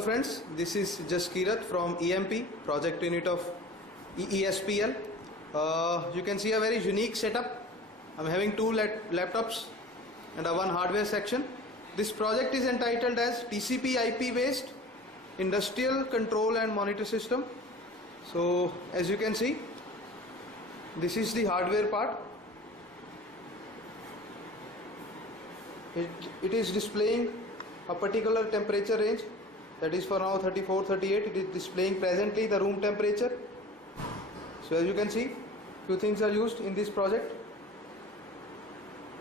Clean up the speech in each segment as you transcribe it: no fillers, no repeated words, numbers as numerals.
Hello friends, this is Jaskirat from EMP, project unit of EESPL. You can see a very unique setup. I'm having two laptops and a one hardware section. This project is entitled as TCP IP based industrial control and monitor system. So as you can see, this is the hardware part. It is displaying a particular temperature range, that is for now 34-38. It is displaying presently the room temperature. So as you can see, few things are used in this project.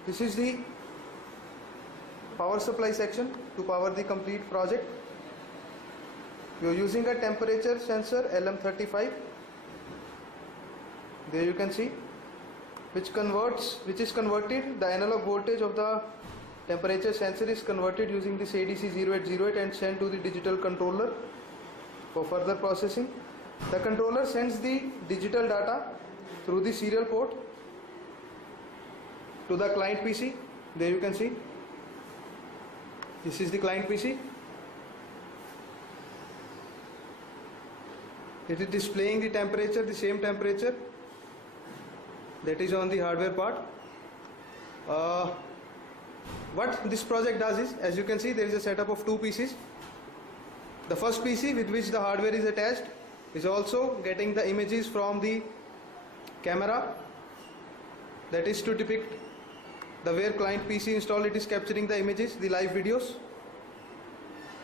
This is the power supply section to power the complete project. You are using a temperature sensor LM35. There you can see, which is converted, the analog voltage of the temperature sensor is converted using this ADC 0808 and sent to the digital controller for further processing. The controller sends the digital data through the serial port to the client PC. There you can see, this is the client PC. It is displaying the temperature, the same temperature that is on the hardware part. What this project does is, as you can see, there is a setup of two PCs. The first PC with which the hardware is attached is also getting the images from the camera, that is to depict the where client PC installed, it is capturing the images, the live videos.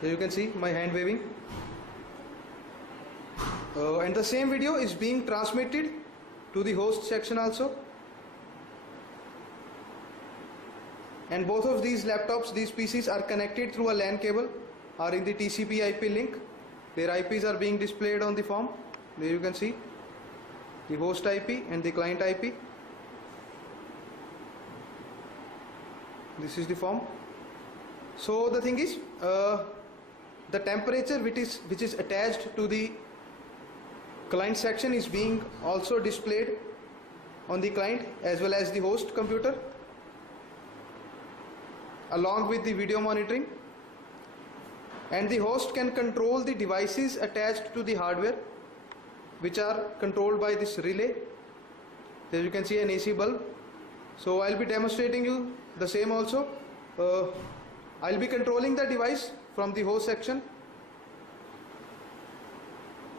Here you can see my hand waving. And the same video is being transmitted to the host section also. And both of these laptops, these PCs are connected through a LAN cable, are in the TCP IP link. Their IPs are being displayed on the form. There you can see the host IP and the client IP. This is the form. So the thing is, the temperature which is attached to the client section is being also displayed on the client as well as the host computer, along with the video monitoring. And the host can control the devices attached to the hardware, which are controlled by this relay. There you can see an AC bulb. So I'll be demonstrating you the same also. I'll be controlling the device from the host section.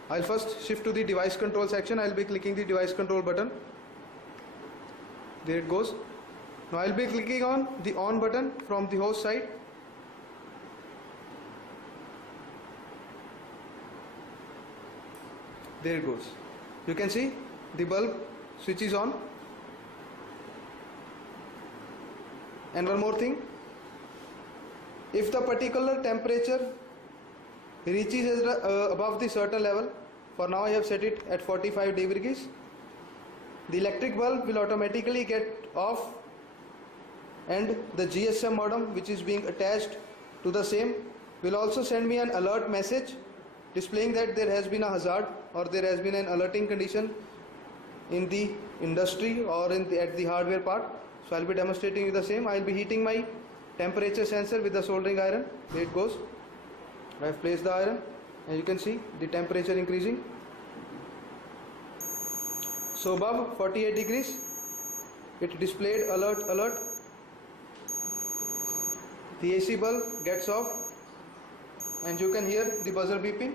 I'll first shift to the device control section. I'll be clicking the device control button. There it goes. Now I'll be clicking on the on button from the host side. There it goes. You can see the bulb switch is on. And one more thing, if the particular temperature reaches above the certain level, for now I have set it at 45 degrees, the electric bulb will automatically get off, and the GSM modem which is being attached to the same will also send me an alert message displaying that there has been a hazard or there has been an alerting condition in the industry or at the hardware part. So I'll be demonstrating you the same. I'll be heating my temperature sensor with the soldering iron. There it goes. I have placed the iron and you can see the temperature increasing. So above 48 degrees, it displayed alert. The AC bulb gets off and you can hear the buzzer beeping.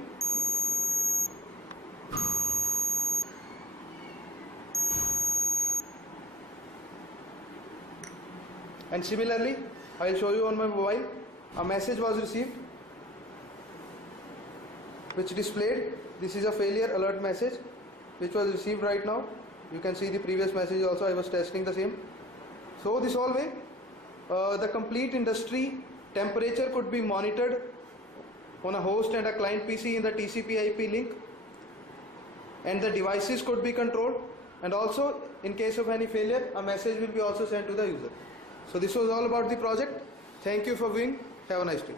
And similarly, I'll show you on my mobile, a message was received which displayed, this is a failure alert message which was received right now. You can see the previous message also, I was testing the same. So this all way, the complete industry temperature could be monitored on a host and a client PC in the TCP IP link, and the devices could be controlled, and also in case of any failure a message will be also sent to the user. So this was all about the project. Thank you for viewing. Have a nice day.